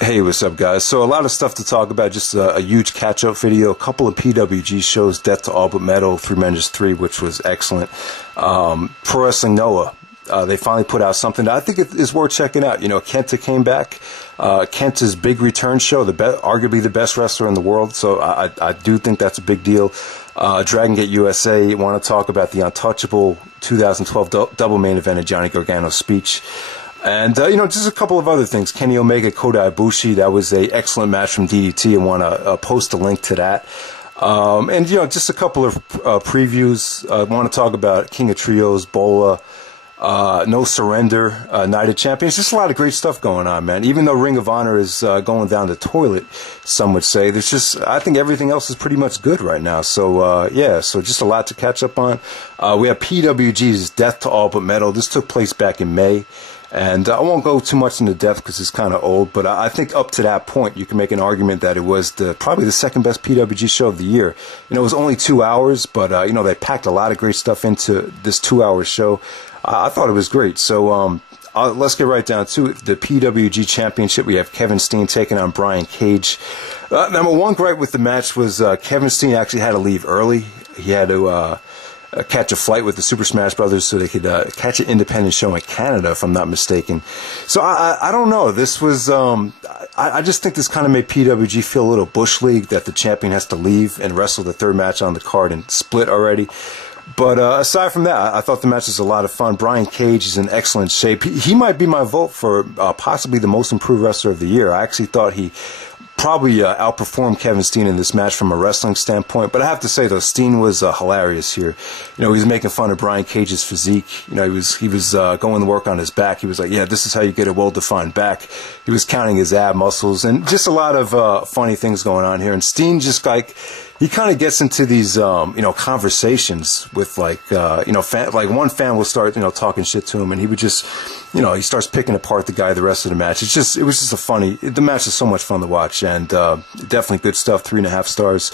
Hey, what's up, guys? So a lot of stuff to talk about. Just a huge catch-up video. A couple of PWG shows, Death to All But Metal, Threemendous 3, which was excellent. Pro Wrestling Noah. They finally put out something that I think is worth checking out. You know, Kenta came back. Kenta's big return show, arguably the best wrestler in the world. So I do think that's a big deal. Dragon Gate USA want to talk about the Untouchable 2012 double main event of Johnny Gargano's speech. And, you know, just a couple of other things. Kenny Omega, Kota Ibushi, that was a excellent match from DDT. I want to post a link to that. And, you know, just a couple of previews. I want to talk about King of Trios, Bola, No Surrender, Night of Champions. Just a lot of great stuff going on, man. Even though Ring of Honor is going down the toilet, some would say, there's just, I think everything else is pretty much good right now. So, yeah, so just a lot to catch up on. We have PWG's Death to All But Metal. This took place back in May. And I won't go too much into depth because it's kind of old, but I think up to that point, you can make an argument that it was probably the second best PWG show of the year. You know, it was only 2 hours, but, you know, they packed a lot of great stuff into this 2-hour show. I thought it was great. So let's get right down to it. The PWG Championship, we have Kevin Steen taking on Brian Cage. Number one gripe with the match was Kevin Steen actually had to leave early. He had to catch a flight with the Super Smash Brothers so they could catch an independent show in Canada, if I'm not mistaken. So I don't know. This was I just think this kind of made PWG feel a little Bush League, that the champion has to leave and wrestle the third match on the card and split already. But aside from that, I thought the match was a lot of fun. Brian Cage is in excellent shape. He might be my vote for possibly the most improved wrestler of the year. I actually thought he probably outperformed Kevin Steen in this match from a wrestling standpoint. But I have to say, though, Steen was hilarious here. You know, he was making fun of Brian Cage's physique. You know, he was going to work on his back. He was like, yeah, this is how you get a well-defined back. He was counting his ab muscles, and just a lot of funny things going on here. And Steen just, like, he kind of gets into these, you know, conversations with, like, you know, like one fan will start, you know, talking shit to him, and he would just, you know, he starts picking apart the guy the rest of the match. It was just a funny, the match is so much fun to watch, and definitely good stuff, 3.5 stars.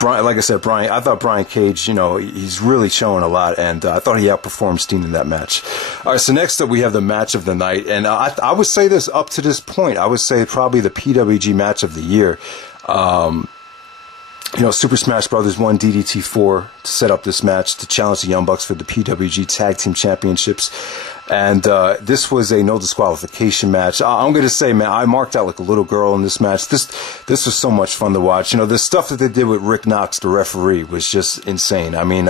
Brian, like I said, I thought Brian Cage, you know, he's really showing a lot, and I thought he outperformed Steen in that match. All right, so next up we have the match of the night, and I would say this, up to this point, I would say probably the PWG match of the year. You know, Super Smash Brothers won DDT4 to set up this match to challenge the Young Bucks for the PWG Tag Team Championships. And this was a no disqualification match. I'm going to say, man, I marked out like a little girl in this match. This was so much fun to watch. You know, the stuff that they did with Rick Knox, the referee, was just insane. I mean,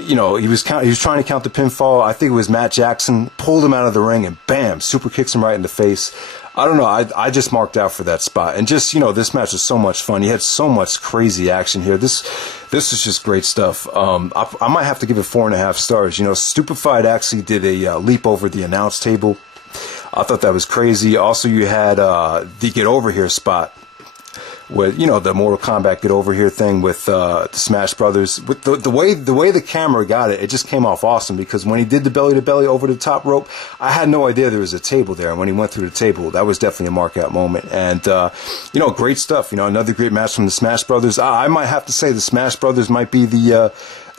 you know, he was trying to count the pinfall. I think it was Matt Jackson, pulled him out of the ring, and bam, super kicks him right in the face. I don't know, I just marked out for that spot. And just, you know, this match was so much fun. You had so much crazy action here. This is just great stuff. I might have to give it 4.5 stars. You know, Stupefied actually did a leap over the announce table. I thought that was crazy. Also, you had the Get Over Here spot with, you know, the Mortal Kombat Get Over Here thing with the Smash Brothers. With the way the camera got it, it just came off awesome, because when he did the belly to belly over the top rope, I had no idea there was a table there, and when he went through the table, that was definitely a mark out moment. And you know, great stuff. You know, another great match from the Smash Brothers. I might have to say the Smash Brothers might be the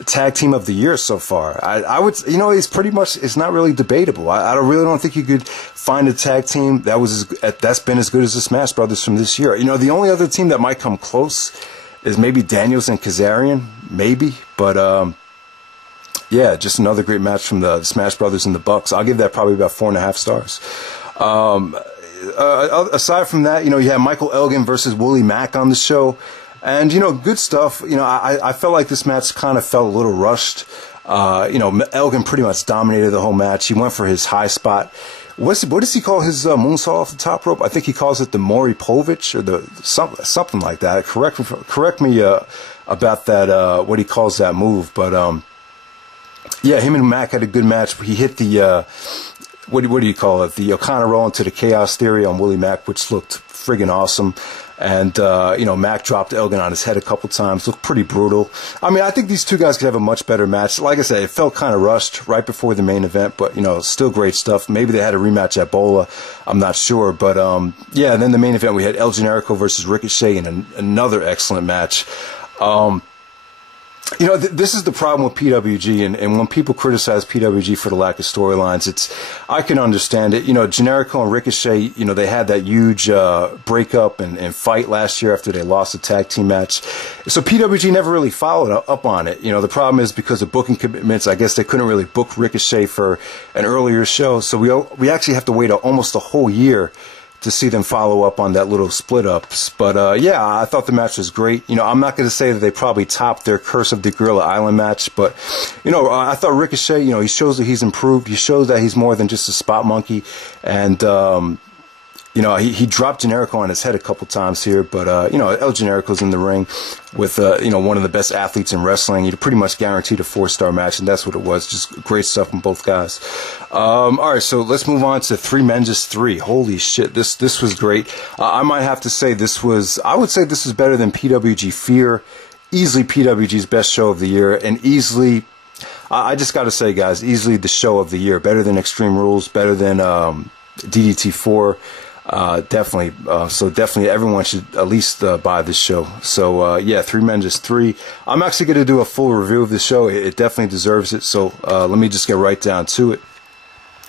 tag team of the year so far. I would, you know, it's not really debatable. I really don't think you could find a tag team that's been as good as the Smash Brothers from this year. You know, the only other team that might come close is maybe Daniels and Kazarian, maybe, but yeah, just another great match from the Smash Brothers and the Bucks. I'll give that probably about 4.5 stars. Aside from that, you know, you have Michael Elgin versus Willie Mack on the show. And, you know, good stuff. You know, I felt like this match kind of felt a little rushed. You know, Elgin pretty much dominated the whole match. He went for his high spot. What does he call his moonsault off the top rope? I think he calls it the Maury Povich, or something like that. Correct me about that, what he calls that move. But yeah, him and Mack had a good match. He hit the what do you call it? The O'Connor roll into the Chaos Theory on Willie Mack, which looked friggin' awesome. And, you know, Mack dropped Elgin on his head a couple times. Looked pretty brutal. I mean, I think these two guys could have a much better match. Like I said, it felt kind of rushed right before the main event, but, you know, still great stuff. Maybe they had a rematch at Bola. I'm not sure. But, yeah, and then the main event, we had El Generico versus Ricochet in another excellent match. You know, this is the problem with PWG, and when people criticize PWG for the lack of storylines, I can understand it. You know, Generico and Ricochet, you know, they had that huge breakup and fight last year after they lost a tag team match. So PWG never really followed up on it. You know, the problem is because of booking commitments, I guess they couldn't really book Ricochet for an earlier show. So we actually have to wait almost a whole year to see them follow up on that little split ups. But yeah, I thought the match was great. You know, I'm not going to say that they probably topped their Curse of the Gorilla Island match, but you know, I thought Ricochet, you know, he shows that he's improved. He shows that he's more than just a spot monkey. And you know, he dropped Generico on his head a couple times here, but you know, El Generico's in the ring with you know, one of the best athletes in wrestling. You're pretty much guaranteed a 4-star match, and that's what it was. Just great stuff from both guys. All right, so let's move on to Threemendous 3. Holy shit, this was great. I might have to say I would say this is better than PWG Fear. Easily PWG's best show of the year, and easily, I just got to say, guys, easily the show of the year. Better than Extreme Rules, better than DDT 4. Definitely. So definitely everyone should at least buy this show. So yeah, Threemendous 3. I'm actually going to do a full review of the show. It definitely deserves it. So let me just get right down to it.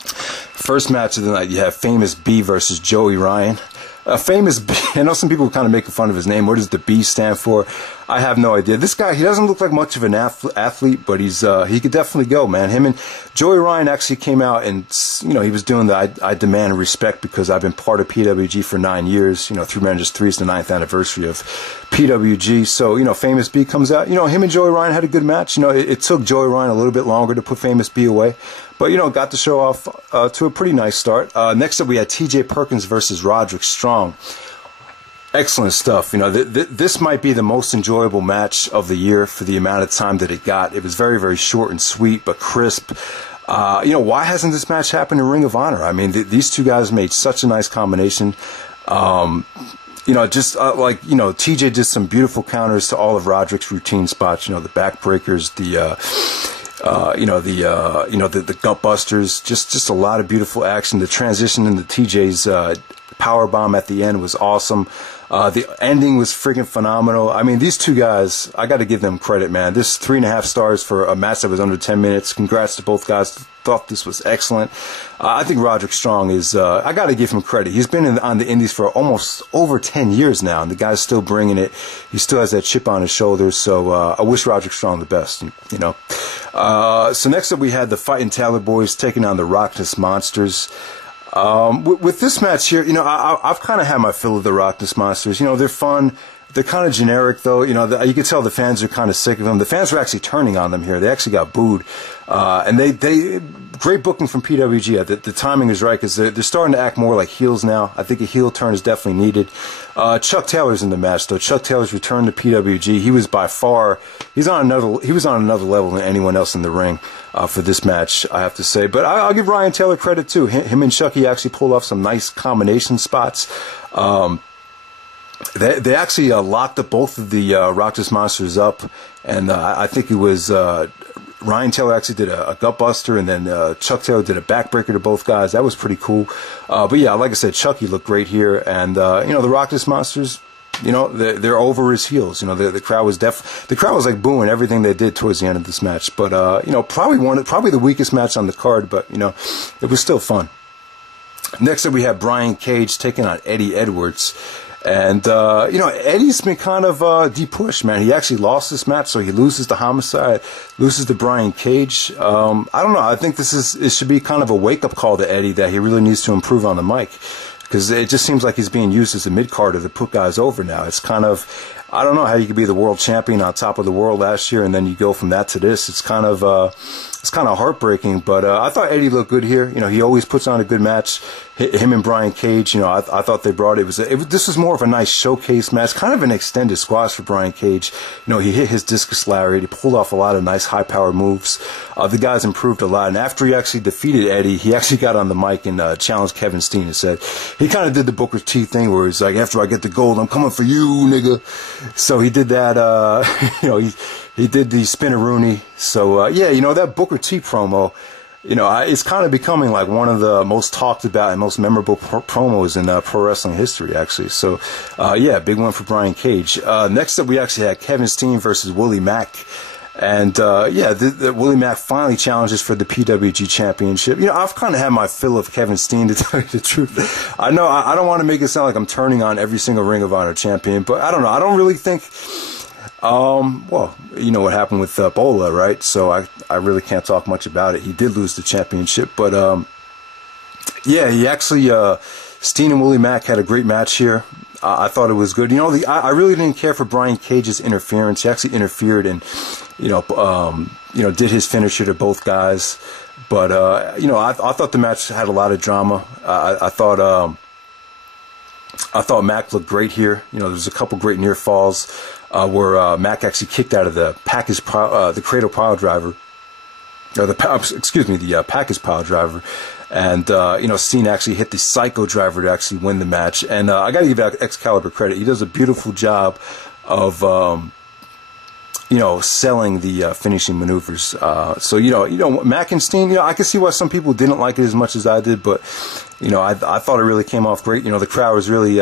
First match of the night, you have Famous B versus Joey Ryan. Famous B, I know some people are kind of making fun of his name. What does the B stand for? I have no idea. This guy, he doesn't look like much of an athlete, but he could definitely go, man. Him and Joey Ryan actually came out and, you know, he was doing the I demand respect because I've been part of PWG for 9 years. You know, Threemendous 3 is the 9th anniversary of PWG. So, you know, Famous B comes out. You know, him and Joey Ryan had a good match. You know, it took Joey Ryan a little bit longer to put Famous B away. But, you know, got the show off to a pretty nice start. Next up, we had TJ Perkins versus Roderick Strong. Excellent stuff. You know, this might be the most enjoyable match of the year for the amount of time that it got. It was very, very short and sweet, but crisp. You know, why hasn't this match happened in Ring of Honor? I mean, these two guys made such a nice combination. You know, just like, you know, TJ did some beautiful counters to all of Roderick's routine spots. You know, the backbreakers, the gut busters, just a lot of beautiful action. The transition into TJ's power bomb at the end was awesome. The ending was freaking phenomenal. I mean, these two guys, I got to give them credit, man. This 3.5 stars for a match that was under 10 minutes. Congrats to both guys. Thought this was excellent. I think Roderick Strong is, I got to give him credit. He's been on the Indies for almost over 10 years now, and the guy's still bringing it. He still has that chip on his shoulders, so I wish Roderick Strong the best, you know. So next up we had the Fighting Taylor Boys taking on the Rockness Monsters. With this match here, you know, I've kind of had my fill of the Rockness Monsters. You know, they're fun. They're kind of generic, though. You know, you can tell the fans are kind of sick of them. The fans were actually turning on them here. They actually got booed. And they great booking from PWG. The timing is right because they're starting to act more like heels now. I think a heel turn is definitely needed. Chuck Taylor's in the match, though. Chuck Taylor's returned to PWG. He was by far, he was on another level than anyone else in the ring for this match, I have to say. But I'll give Ryan Taylor credit too. Him and Chucky actually pulled off some nice combination spots. They actually locked up both of the Rockness Monsters up, and I think it was Ryan Taylor actually did a gut buster, and then Chuck Taylor did a backbreaker to both guys. That was pretty cool. But yeah, like I said, Chucky looked great here, and you know, the Rockness Monsters, you know, they're over his heels. You know, the crowd was like booing everything they did towards the end of this match. But you know, probably the weakest match on the card, but you know, it was still fun. Next up, we have Brian Cage taking on Eddie Edwards. And, you know, Eddie's been kind of de-pushed, man. He actually lost this match, so he loses to Homicide, loses to Brian Cage. I don't know. I think it should be kind of a wake-up call to Eddie that he really needs to improve on the mic. Because it just seems like he's being used as a mid-carder to put guys over now. It's kind of, I don't know how you could be the world champion on top of the world last year, and then you go from that to this. It's kind of heartbreaking, but I thought Eddie looked good here. You know, he always puts on a good match. Him and Brian Cage, you know, I thought they brought it. This was more of a nice showcase match, kind of an extended squash for Brian Cage. You know, he hit his discus lariat. He pulled off a lot of nice high-powered moves. The guys improved a lot, and after he actually defeated Eddie, he actually got on the mic and challenged Kevin Steen and said, he kind of did the Booker T thing where he's like, after I get the gold, I'm coming for you, nigga. So he did that, you know, he did the Spinneroonie. So, yeah, you know, that Booker T promo, you know, it's kind of becoming like one of the most talked about and most memorable promos in pro wrestling history, actually. So, yeah, big one for Brian Cage. Next up, we actually had Kevin Steen versus Willie Mack. And yeah, Willie Mack finally challenges for the PWG Championship. You know, I've kind of had my fill of Kevin Steen, to tell you the truth. I know I don't want to make it sound like I'm turning on every single Ring of Honor champion, but I don't know. I don't really think. Well, you know what happened with Bola, right? So I really can't talk much about it. He did lose the championship, but yeah, he actually Steen and Willie Mack had a great match here. I thought it was good. You know, I really didn't care for Brian Cage's interference. He actually interfered and, you know, did his finisher to both guys. But you know, I thought the match had a lot of drama. I thought Mack looked great here. You know, there was a couple great near falls where Mack actually kicked out of the the cradle pile driver, or the package pile driver. And, you know, Steen actually hit the Psycho driver to actually win the match. And I got to give Excalibur credit. He does a beautiful job of, you know, selling the finishing maneuvers. So, you know, Mack and Steen, you know, I can see why some people didn't like it as much as I did. But, you know, I thought it really came off great. You know, the crowd was really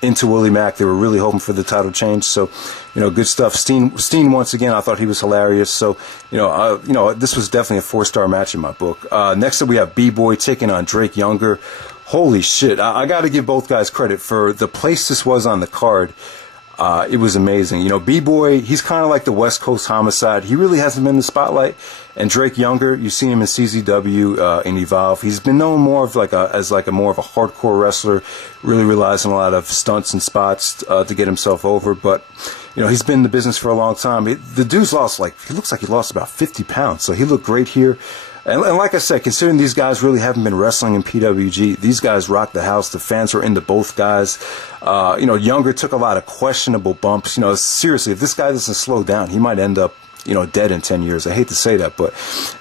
into Willie Mack. They were really hoping for the title change. So, you know, good stuff. Steen once again, I thought he was hilarious. So, you know, this was definitely a 4-star match in my book. Next up, we have B-Boy taking on Drake Younger. Holy shit! I got to give both guys credit for the place this was on the card. It was amazing. You know, B-Boy, he's kind of like the West Coast Homicide. He really hasn't been in the spotlight. And Drake Younger, you've seen him in CZW and Evolve. He's been known more of as more of a hardcore wrestler. Really relies on a lot of stunts and spots to get himself over. But you know, he's been in the business for a long time. The dude's lost he looks like he lost about 50 pounds. So he looked great here. And like I said, considering these guys really haven't been wrestling in PWG, these guys rocked the house. The fans were into both guys. You know, Younger took a lot of questionable bumps. You know, seriously, if this guy doesn't slow down, he might end up, you know, dead in 10 years. I hate to say that, but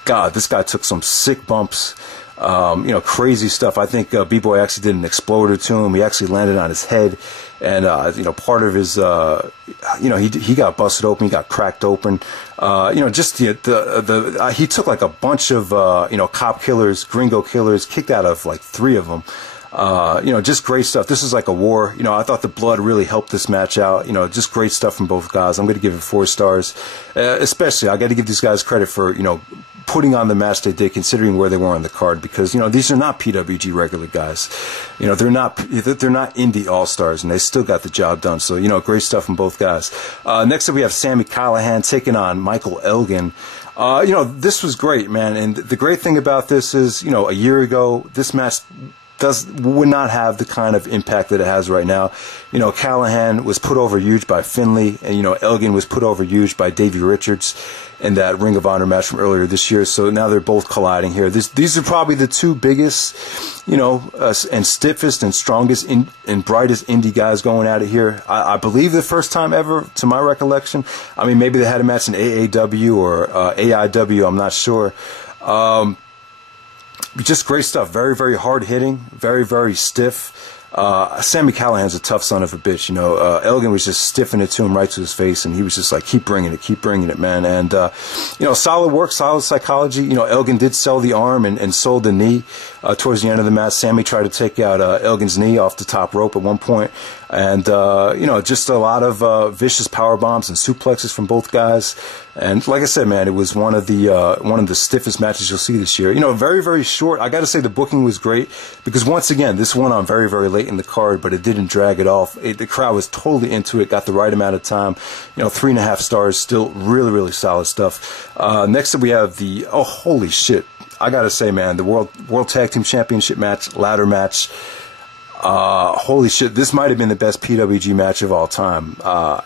God, this guy took some sick bumps. You know, crazy stuff. I think B-Boy actually did an exploder to him. He actually landed on his head. And, you know, part of his, you know, he got busted open. He got cracked open. You know, just he took like a bunch of, you know, cop killers, gringo killers, kicked out of like 3 of them. You know, just great stuff. This is like a war. You know, I thought the blood really helped this match out. You know, just great stuff from both guys. I'm going to give it 4 stars. Especially, I got to give these guys credit for, you know, putting on the match they did, considering where they were on the card, because you know these are not PWG regular guys. You know, they're not indie all-stars, and they still got the job done. So you know, great stuff from both guys. Next up, we have Sami Callihan taking on Michael Elgin. You know, this was great, man. And the great thing about this is, you know, a year ago, this match would not have the kind of impact that it has right now. You know, Callihan was put over huge by Finlay, and you know, Elgin was put over huge by Davey Richards in that Ring of Honor match from earlier this year. So now they're both colliding here. These are probably the 2 biggest, you know, and stiffest and strongest and brightest indie guys going at it here. I believe the first time ever, to my recollection. I mean, maybe they had a match in AAW or AIW. I'm not sure. Just great stuff. Very, very hard hitting. Very, very stiff. Sami Callihan's a tough son of a bitch. You know, Elgin was just stiffing it to him right to his face, and he was just like, keep bringing it, man. And, you know, solid work, solid psychology. You know, Elgin did sell the arm and sold the knee towards the end of the match. Sami tried to take out Elgin's knee off the top rope at one point. And, you know, just a lot of vicious power bombs and suplexes from both guys. And like I said, man, it was one of the stiffest matches you'll see this year. You know, very, very short. I got to say the booking was great because once again, this went on very, very late in the card, but it didn't drag it off. The crowd was totally into it, got the right amount of time. You know, 3.5 stars, still really, really solid stuff. Next up, we have oh, holy shit. I got to say, man, the World Tag Team Championship match, ladder match. Holy shit, this might have been the best PWG match of all time,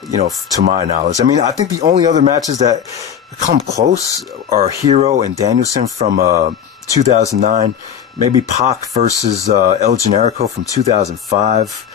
you know, to my knowledge. I mean, I think the only other matches that come close are Hero and Danielson from 2009, maybe Pac versus El Generico from 2005,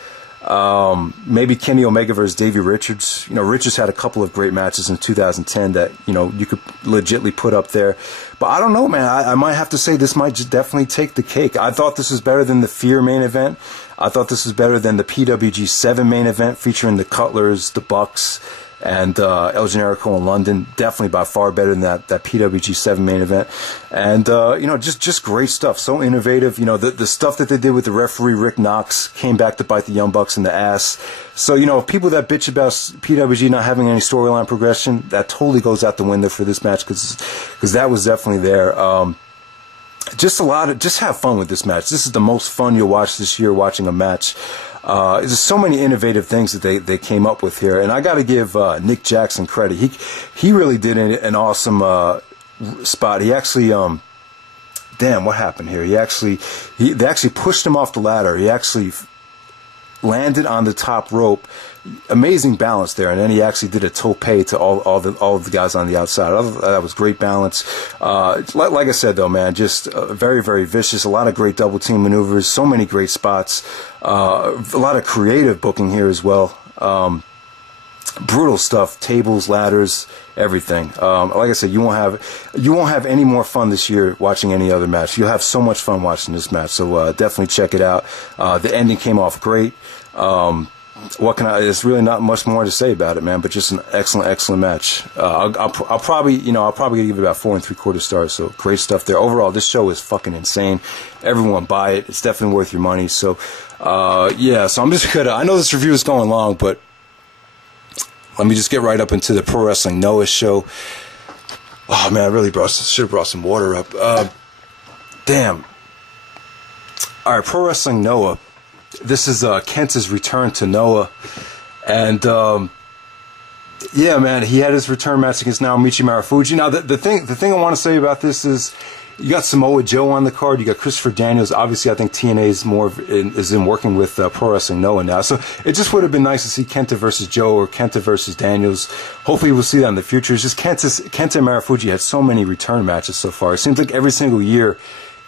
maybe Kenny Omega versus Davey Richards. You know, Richards had a couple of great matches in 2010 that, you know, you could legitly put up there. But I don't know, man. I might have to say this might just definitely take the cake. I thought this was better than the Fear main event. I thought this was better than the PWG 7 main event featuring the Cutlers, the Bucks, and El Generico in London. Definitely by far better than that PWG 7 main event. And, you know, just great stuff. So innovative. You know, the stuff that they did with the referee, Rick Knox, came back to bite the Young Bucks in the ass. So, you know, people that bitch about PWG not having any storyline progression, that totally goes out the window for this match, because that was definitely there. Just have fun with this match. This is the most fun you'll watch this year watching a match. There's so many innovative things that they came up with here, and I got to give Nick Jackson credit. He really did an awesome spot. He actually damn, what happened here? They actually pushed him off the ladder. He actually landed on the top rope. Amazing balance there, and then he actually did a tope to all of the guys on the outside. That was great balance. Like I said, though, man, just very, very vicious. A lot of great double team maneuvers. So many great spots. A lot of creative booking here as well. Brutal stuff. Tables, ladders, everything. Like I said, you won't have any more fun this year watching any other match. You'll have so much fun watching this match. So definitely check it out. The ending came off great. There's really not much more to say about it, man, but just an excellent match. I'll probably give it about 4 3/4 stars. So great stuff there. Overall, this show is fucking insane. Everyone buy it. It's definitely worth your money. So, yeah, so I'm just gonna, I know this review is going long, but let me just get right up into the Pro Wrestling Noah show. Oh man, I really should have brought some water up. Damn. Alright, Pro Wrestling Noah. This is Kenta's return to Noah, and yeah, man, he had his return match against Naomichi Marufuji. Now, the thing I want to say about this is, you got Samoa Joe on the card, you got Christopher Daniels. Obviously, I think TNA is in working with Pro Wrestling Noah now, so it just would have been nice to see Kenta versus Joe or Kenta versus Daniels. Hopefully, we'll see that in the future. It's just Kenta and Marufuji had so many return matches so far. It seems like every single year,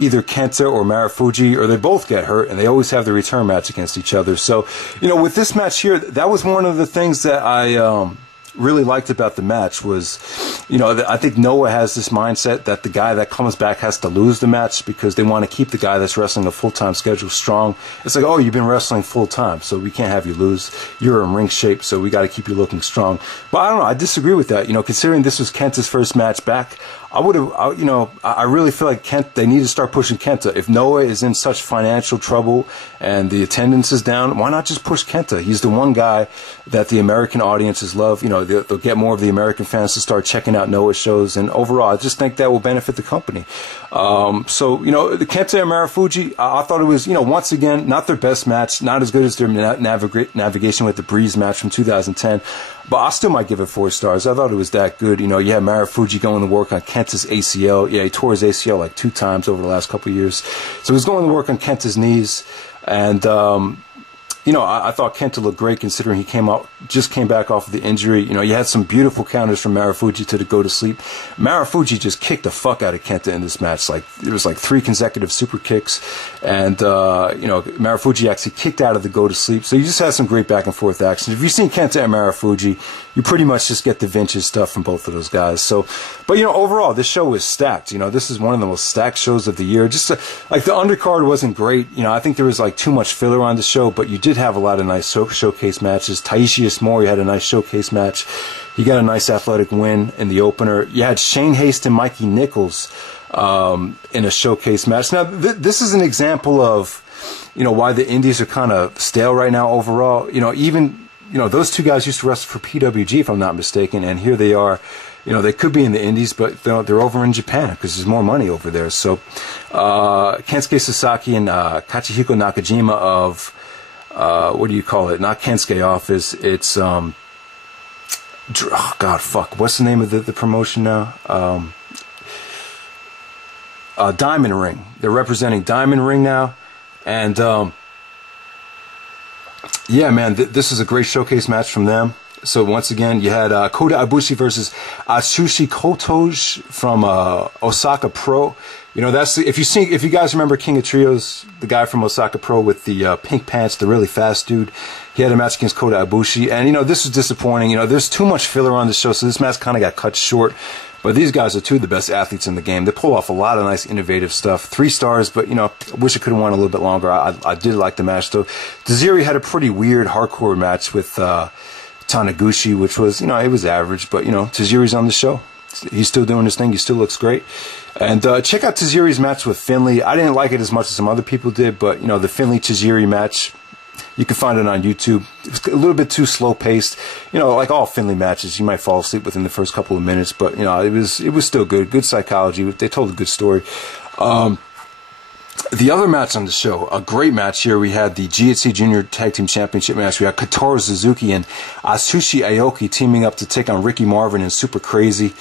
either Kenta or Marufuji, or they both get hurt, and they always have the return match against each other. So, you know, with this match here, that was one of the things that I really liked about the match was, you know, I think Noah has this mindset that the guy that comes back has to lose the match because they want to keep the guy that's wrestling a full-time schedule strong. It's like, oh, you've been wrestling full-time, so we can't have you lose. You're in ring shape, so we got to keep you looking strong. But I don't know, I disagree with that. You know, considering this was Kenta's first match back, I really feel like they need to start pushing Kenta. If Noah is in such financial trouble and the attendance is down, why not just push Kenta? He's the one guy that the American audiences love. You know, they'll get more of the American fans to start checking out Noah shows, and overall, I just think that will benefit the company. So, you know, the Kenta and Marufuji, I thought it was, you know, once again, not their best match, not as good as their Navigation with the Breeze match from 2010. But I still might give it 4 stars. I thought it was that good. You know, you had Marufuji going to work on Kenta's ACL. Yeah, he tore his ACL like 2 times over the last couple of years. So he's going to work on Kenta's knees. And, you know, I thought Kenta looked great considering he just came back off of the injury. You know, you had some beautiful counters from Marufuji to the go to sleep. Marufuji just kicked the fuck out of Kenta in this match. Like, it was like 3 consecutive super kicks. And, you know, Marufuji actually kicked out of the go to sleep. So you just had some great back and forth action. If you've seen Kenta and Marufuji, you pretty much just get the vintage stuff from both of those guys. So, but, you know, overall, this show was stacked. You know, this is one of the most stacked shows of the year. Just like the undercard wasn't great. You know, I think there was like too much filler on the show, but you did have a lot of nice showcase matches. Taiji Ishmori had a nice showcase match. He got a nice athletic win in the opener. You had Shane Haste and Mikey Nichols in a showcase match. Now, this is an example of, you know, why the Indies are kind of stale right now overall. You know, even, you know, those 2 guys used to wrestle for PWG, if I'm not mistaken, and here they are. You know, they could be in the Indies, but they're over in Japan because there's more money over there. So, Kensuke Sasaki and Kachihiko Nakajima of, what do you call it? Not Kensuke Office. It's, oh God, fuck. What's the name of the promotion now? Diamond Ring. They're representing Diamond Ring now. And, yeah, man, this is a great showcase match from them. So once again, you had Kota Ibushi versus Atsushi Kotoj from Osaka Pro. You know, that's if you guys remember King of Trios, the guy from Osaka Pro with the pink pants, the really fast dude. He had a match against Kota Ibushi, and you know, this was disappointing. You know, there's too much filler on the show, so this match kind of got cut short. But these guys are 2 of the best athletes in the game. They pull off a lot of nice, innovative stuff. 3 stars, but, you know, I wish I could have won a little bit longer. I did like the match, though. Desiri had a pretty weird hardcore match with Taniguchi, which was, it was average, but, Tajiri's on the show. He's still doing his thing. He still looks great. And check out Tajiri's match with Finlay. I didn't like it as much as some other people did, but, the Finlay-Tajiri match, you can find it on YouTube. It was a little bit too slow-paced. Like all Finlay matches, you might fall asleep within the first couple of minutes, but, it was still good. Good psychology. They told a good story. The other match on the show, a great match here. We had the GHC Junior Tag Team Championship match. We had Kotaro Suzuki and Atsushi Aoki teaming up to take on Ricky Marvin and Super Crazy.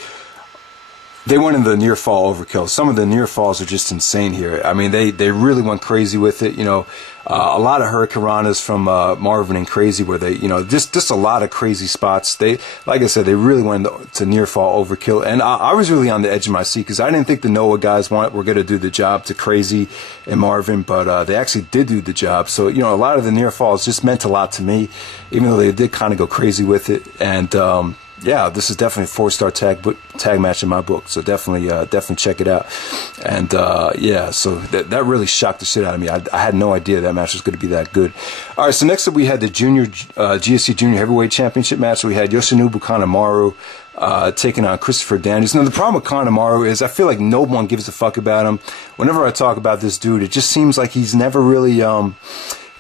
They went in the near fall overkill. Some of the near falls are just insane here. I mean, they really went crazy with it. A lot of hurricanranas from Marvin and Crazy, where they, just a lot of crazy spots. They, like I said, they really went to near fall overkill. And I was really on the edge of my seat because I didn't think the Noah guys were going to do the job to Crazy and Marvin, but they actually did do the job. So, a lot of the near falls just meant a lot to me, even though they did kind of go crazy with it. And, yeah, this is definitely a 4-star tag match in my book, so definitely check it out. And yeah, so that really shocked the shit out of me. I had no idea that match was going to be that good. All right, so next up we had the GSC Junior Heavyweight Championship match. We had Yoshinobu Kanemaru taking on Christopher Daniels. Now the problem with Kanemaru is I feel like no one gives a fuck about him. Whenever I talk about this dude, it just seems like he's never really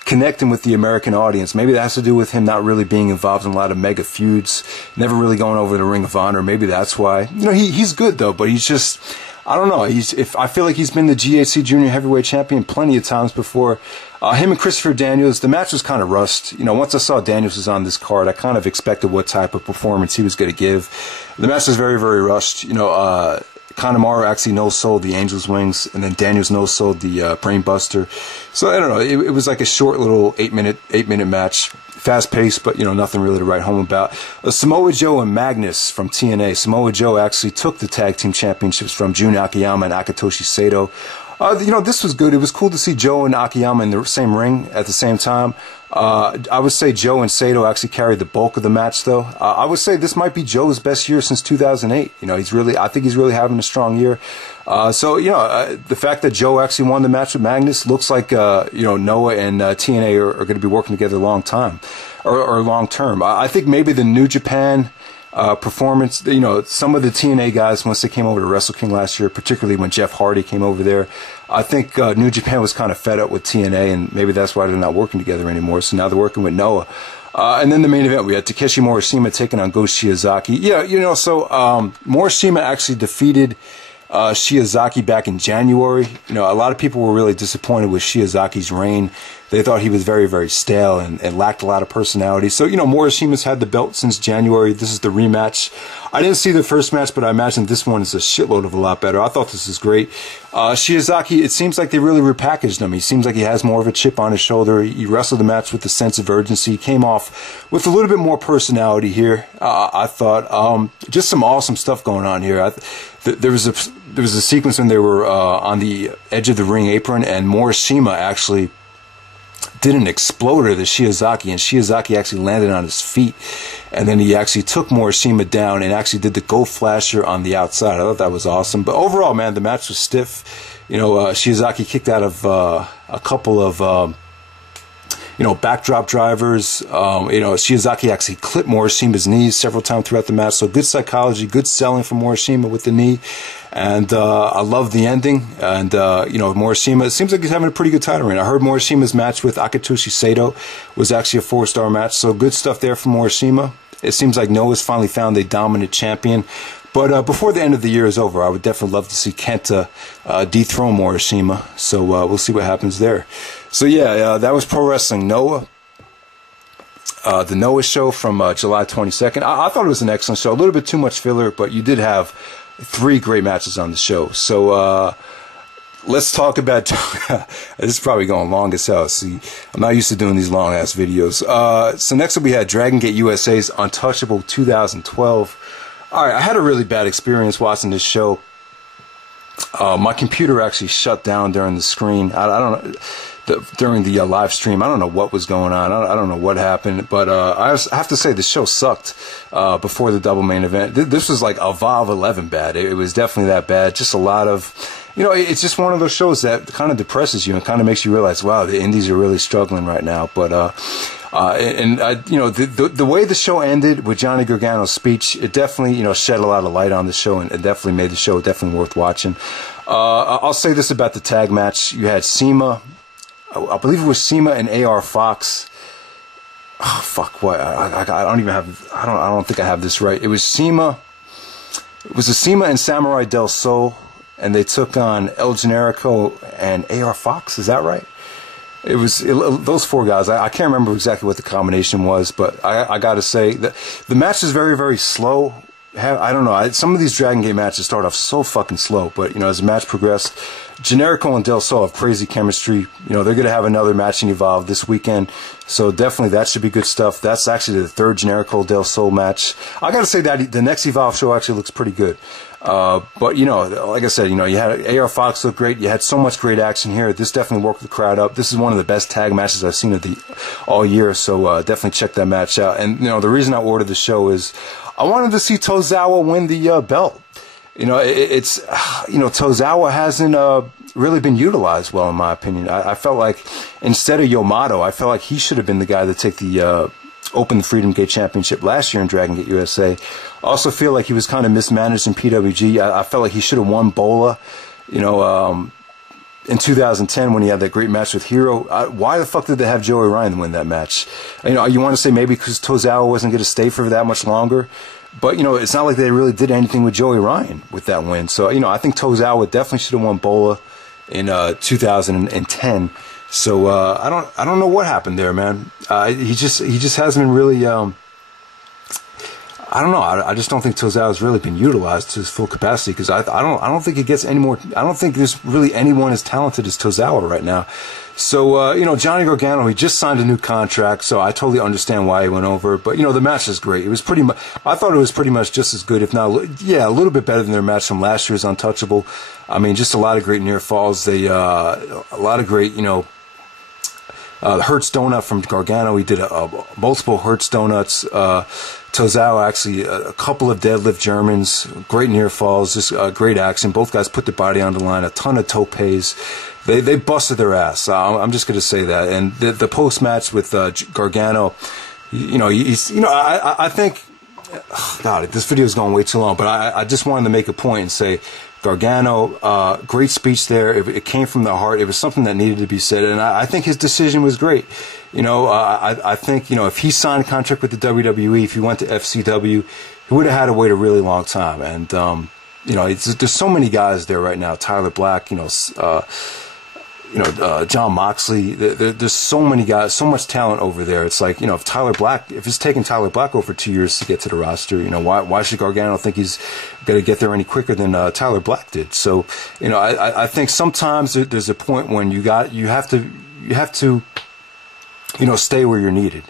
connecting with the American audience. Maybe that has to do with him not really being involved in a lot of mega feuds, never really going over the Ring of Honor. Maybe that's why. He's good though, but he's just, I don't know. I feel like he's been the GHC Junior Heavyweight Champion plenty of times before. Him and Christopher Daniels, the match was kind of rushed. Once I saw Daniels was on this card, I kind of expected what type of performance he was going to give. The match was very, very rushed. Kanemaru actually no-sold the Angel's Wings, and then Daniels no-sold the Brainbuster. So, I don't know, it was like a short little 8-minute match. Fast-paced, but, nothing really to write home about. Samoa Joe and Magnus from TNA. Samoa Joe actually took the tag team championships from Jun Akiyama and Akitoshi Sato. This was good. It was cool to see Joe and Akiyama in the same ring at the same time. I would say Joe and Sato actually carried the bulk of the match, though. I would say this might be Joe's best year since 2008. I think he's really having a strong year. The fact that Joe actually won the match with Magnus looks like, Noah and TNA are going to be working together long time, or long term. I think maybe the New Japan performance, some of the TNA guys, once they came over to Wrestle King last year, particularly when Jeff Hardy came over there, I think New Japan was kind of fed up with TNA, and maybe that's why they're not working together anymore. So now they're working with Noah. And then the main event, we had Takeshi Morishima taking on Go Shiozaki. Yeah, Morishima actually defeated Shiozaki back in January. A lot of people were really disappointed with Shiozaki's reign. They thought he was very, very stale and lacked a lot of personality. So, Morishima's had the belt since January. This is the rematch. I didn't see the first match, but I imagine this one is a shitload of a lot better. I thought this was great. Shiozaki, it seems like they really repackaged him. He seems like he has more of a chip on his shoulder. He wrestled the match with a sense of urgency. He came off with a little bit more personality here. I thought just some awesome stuff going on here. There was a sequence when they were on the edge of the ring apron, and Morishima actually did an exploder to Shiozaki, and Shiozaki actually landed on his feet, and then he actually took Morishima down and actually did the Go Flasher on the outside. I thought that was awesome. But overall, man, the match was stiff. Shiozaki kicked out of a couple of backdrop drivers. Shiozaki actually clipped Morishima's knees several times throughout the match. So good psychology, good selling from Morishima with the knee. And I love the ending. And, Morishima, it seems like he's having a pretty good title reign. I heard Morishima's match with Akitoshi Sato was actually a 4-star match. So good stuff there from Morishima. It seems like Noah's finally found a dominant champion. But before the end of the year is over, I would definitely love to see Kenta dethrone Morishima. So we'll see what happens there. So yeah, that was Pro Wrestling Noah. The Noah show from July 22nd. I thought it was an excellent show. A little bit too much filler, but you did have 3 great matches on the show. So let's talk about... This is probably going long as hell. See, I'm not used to doing these long-ass videos. So next up we had Dragon Gate USA's Untouchable 2012. Alright, I had a really bad experience watching this show. My computer actually shut down during the screen. I don't know... During the live stream, I don't know what was going on. I don't know what happened, but I have to say the show sucked before the double main event. This was like Evolve 11 bad. It was definitely that bad. Just a lot of, it's just one of those shows that kind of depresses you and kind of makes you realize, wow, the indies are really struggling right now. But You know, the way the show ended with Johnny Gargano's speech, it definitely, you know, shed a lot of light on the show, and it definitely made the show definitely worth watching. I'll say this about the tag match. You had CIMA, I believe it was CIMA and AR Fox. Oh, fuck, what? I don't even have, I don't think I have this right. It was CIMA, it was a CIMA and Samurai Del Sol, and they took on El Generico and AR Fox, is that right? It was those four guys. I can't remember exactly what the combination was, but I got to say that the match is very, very slow. I don't know. Some of these Dragon Gate matches start off so fucking slow, but you know, as the match progressed, Generico and Del Sol have crazy chemistry. You know, they're going to have another match in Evolve this weekend, so definitely that should be good stuff. That's actually the third Generico Del Sol match. I got to say that the next Evolve show actually looks pretty good. But you know, like I said, you know, you had AR Fox look great. You had so much great action here. This definitely woke the crowd up. This is one of the best tag matches I've seen all year. So definitely check that match out. And you know, the reason I ordered the show is I wanted to see Tozawa win the belt. You know, it's you know, Tozawa hasn't really been utilized well, in my opinion. I felt like instead of Yamato, I felt like he should have been the guy to take the Open the Freedom Gate Championship last year in Dragon Gate USA. I also feel like he was kind of mismanaged in PWG. I felt like he should have won Bola, you know, in 2010 when he had that great match with Hero. Why the fuck did they have Joey Ryan win that match? You know, you want to say maybe because Tozawa wasn't going to stay for that much longer, but you know, it's not like they really did anything with Joey Ryan with that win. So you know, I think Tozawa definitely should have won Bola in 2010. So I don't know what happened there, man. He just hasn't been really. I don't know. I just don't think Tozawa's really been utilized to his full capacity, because I don't think he gets any more. I don't think there's really anyone as talented as Tozawa right now. So you know, Johnny Gargano, he just signed a new contract, so I totally understand why he went over. But you know, the match is great. It was pretty much. I thought it was pretty much just as good, if not, yeah, a little bit better than their match from last year's Untouchable. I mean, just a lot of great near falls. They a lot of great, you know. The Hertz Donut from Gargano, he did multiple Hertz Donuts. Tozawa actually a couple of deadlift Germans, great near falls, just great action. Both guys put their body on the line, a ton of topes. They busted their ass. I'm just going to say that. And the post match with Gargano, you know, I think, oh God, this video is going way too long, but I just wanted to make a point and say, Gargano, great speech there. It came from the heart. It was something that needed to be said, and I think his decision was great. You know, I think, you know, if he signed a contract with the WWE, if he went to FCW, he would have had to wait a really long time. And you know, there's so many guys there right now. Tyler Black, you know, John Moxley. There's so many guys, so much talent over there. It's like, you know, if it's taken Tyler Black over 2 years to get to the roster, you know, why should Gargano think he's going to get there any quicker than Tyler Black did? So, you know, I think sometimes there's a point when you have to, you know, stay where you're needed.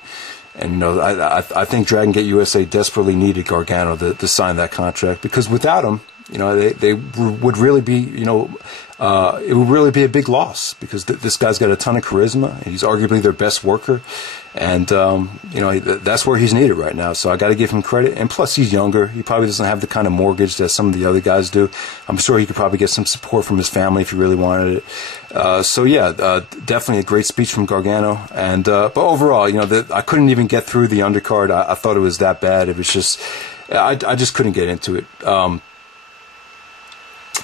And you know, I think Dragon Gate USA desperately needed Gargano to sign that contract, because without him, you know, they would really be, you know, it would really be a big loss, because this guy's got a ton of charisma, and he's arguably their best worker, and you know, that's where he's needed right now. So I got to give him credit. And plus, he's younger. He probably doesn't have the kind of mortgage that some of the other guys do. I'm sure he could probably get some support from his family if he really wanted it. So yeah, definitely a great speech from Gargano. And but overall, you know, I couldn't even get through the undercard. I thought it was that bad. It was just, I just couldn't get into it.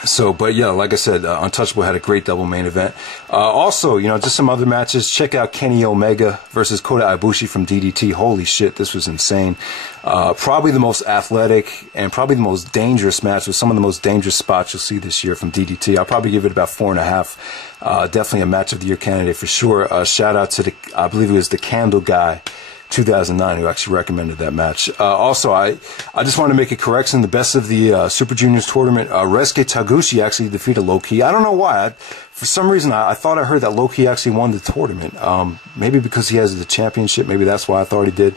So, but yeah, like I said, Untouchable had a great double main event. Also, you know, just some other matches. Check out Kenny Omega versus Kota Ibushi from DDT. Holy shit, this was insane. Probably the most athletic and probably the most dangerous match, with some of the most dangerous spots you'll see this year from DDT. I'll probably give it about 4.5. Definitely a match of the year candidate for sure. Shout out to I believe it was the Candle Guy 2009 who actually recommended that match. Also, I just want to make a correction. The best of the Super Juniors tournament, Resuke Taguchi actually defeated Low-Ki. I don't know why. For some reason, I thought I heard that Low-Ki actually won the tournament. Maybe because he has the championship. Maybe that's why I thought he did.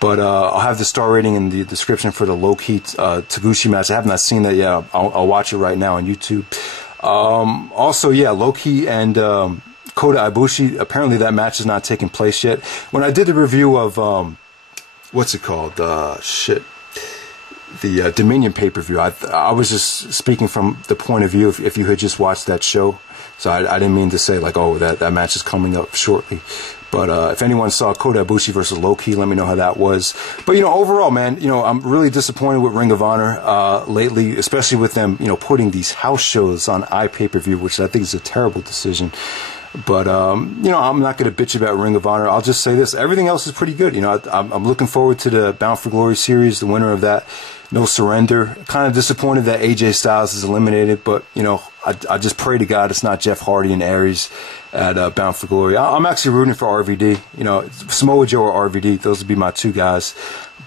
But I'll have the star rating in the description for the Low-Ki Taguchi match. I have not seen that yet. I'll watch it right now on YouTube. Also, yeah, Low-Ki and Kota Ibushi, apparently that match is not taking place yet. When I did the review of, what's it called? The Dominion pay-per-view, I was just speaking from the point of view if you had just watched that show. So I didn't mean to say like, oh, that match is coming up shortly. But if anyone saw Kota Ibushi versus Low-Ki, let me know how that was. But, you know, overall, man, you know, I'm really disappointed with Ring of Honor lately, especially with them, you know, putting these house shows on iPay-per-view, which I think is a terrible decision. But, you know, I'm not going to bitch about Ring of Honor. I'll just say this. Everything else is pretty good. You know, I'm looking forward to the Bound for Glory series, the winner of that, No Surrender. Kind of disappointed that AJ Styles is eliminated, but, you know, I just pray to God it's not Jeff Hardy and Aries at Bound for Glory. I'm actually rooting for RVD. You know, Samoa Joe or RVD. Those would be my two guys.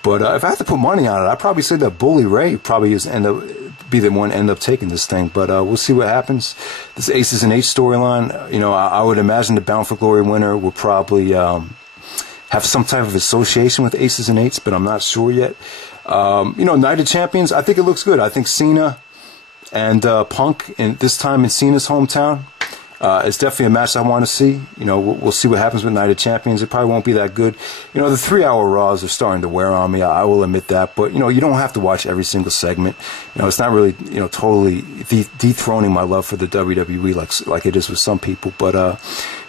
But if I had to put money on it, I'd probably say that Bully Ray probably be the one end up taking this thing. But we'll see what happens. This Aces and H storyline, you know, I would imagine the Bound for Glory winner will probably have some type of association with Aces and Eights, but I'm not sure yet. You know, Night of Champions, I think it looks good. I think Cena and Punk, and this time in Cena's hometown, it's definitely a match I want to see. You know, we'll see what happens with Night of Champions. It probably won't be that good. You know, the 3-hour Raws are starting to wear on me. I will admit that. But, you know, you don't have to watch every single segment. You know, it's not really, you know, totally dethroning my love for the WWE like it is with some people. But,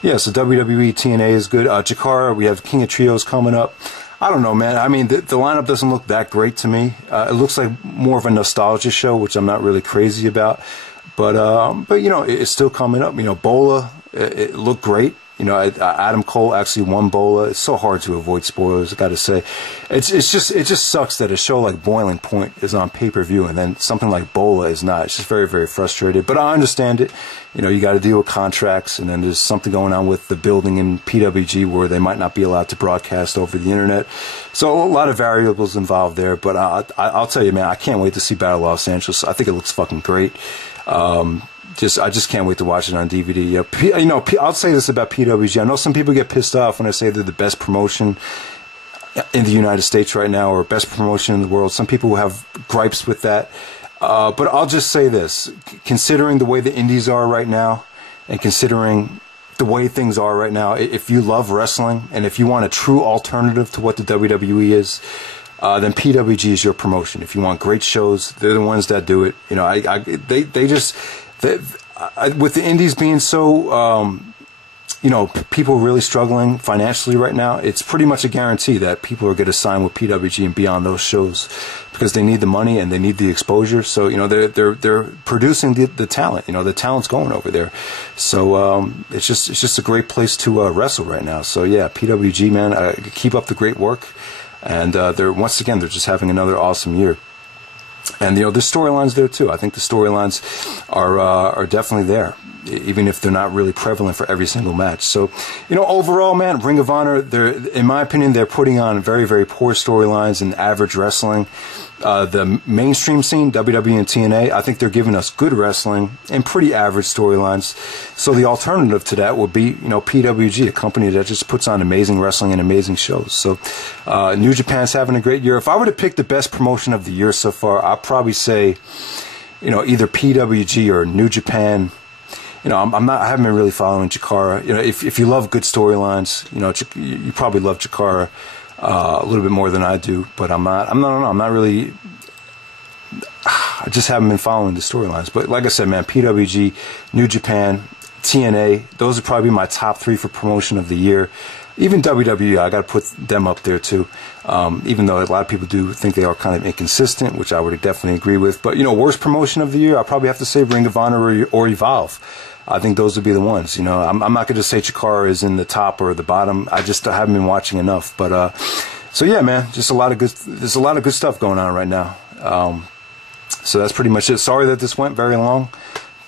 yeah, so WWE TNA is good. Jakara, we have King of Trios coming up. I don't know, man. I mean, the lineup doesn't look that great to me. It looks like more of a nostalgia show, which I'm not really crazy about. But you know, it's still coming up. You know, Bola, it looked great. You know, Adam Cole actually won Bola. It's so hard to avoid spoilers, I got to say. It just sucks that a show like Boiling Point is on pay-per-view and then something like Bola is not. It's just very, very frustrating. But I understand it. You know, you got to deal with contracts, and then there's something going on with the building in PWG where they might not be allowed to broadcast over the internet. So a lot of variables involved there. But I'll tell you, man, I can't wait to see Battle of Los Angeles. I think it looks fucking great. I just can't wait to watch it on DVD. You know, I'll say this about PWG. I know some people get pissed off when I say they're the best promotion in the United States right now, or best promotion in the world. Some people have gripes with that. But I'll just say this. Considering the way the indies are right now, and considering the way things are right now, if you love wrestling, and if you want a true alternative to what the WWE is, then PWG is your promotion. If you want great shows, they're the ones that do it. You know, with the indies being so, you know, people really struggling financially right now, it's pretty much a guarantee that people are going to sign with PWG and be on those shows because they need the money and they need the exposure. So, you know, they're producing the talent. You know, the talent's going over there. So it's just a great place to wrestle right now. So yeah, PWG, man, keep up the great work. And they're just having another awesome year. And you know, there's storylines there too. I think the storylines are definitely there, even if they're not really prevalent for every single match. So, you know, overall, man, Ring of Honor, in my opinion, they're putting on very, very poor storylines and average wrestling. The mainstream scene, WWE and TNA, I think they're giving us good wrestling and pretty average storylines. So the alternative to that would be, you know, PWG, a company that just puts on amazing wrestling and amazing shows. So New Japan's having a great year. If I were to pick the best promotion of the year so far, I'd probably say, you know, either PWG or New Japan. You know, I haven't been really following Jakara. You know, if you love good storylines, you know, you probably love Jakara a little bit more than I do, but I'm not really. I just haven't been following the storylines. But like I said, man, PWG, New Japan, TNA, those would probably be my top 3 for promotion of the year. Even WWE, I got to put them up there too. Even though a lot of people do think they are kind of inconsistent, which I would definitely agree with. But you know, worst promotion of the year, I probably have to say Ring of Honor or Evolve. I think those would be the ones. You know, I'm not going to say Chikara is in the top or the bottom. I just haven't been watching enough. But so yeah, man, just there's a lot of good stuff going on right now. So that's pretty much it. Sorry that this went very long,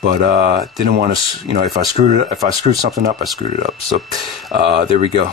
but didn't want to. You know, if I screwed something up, I screwed it up. So there we go.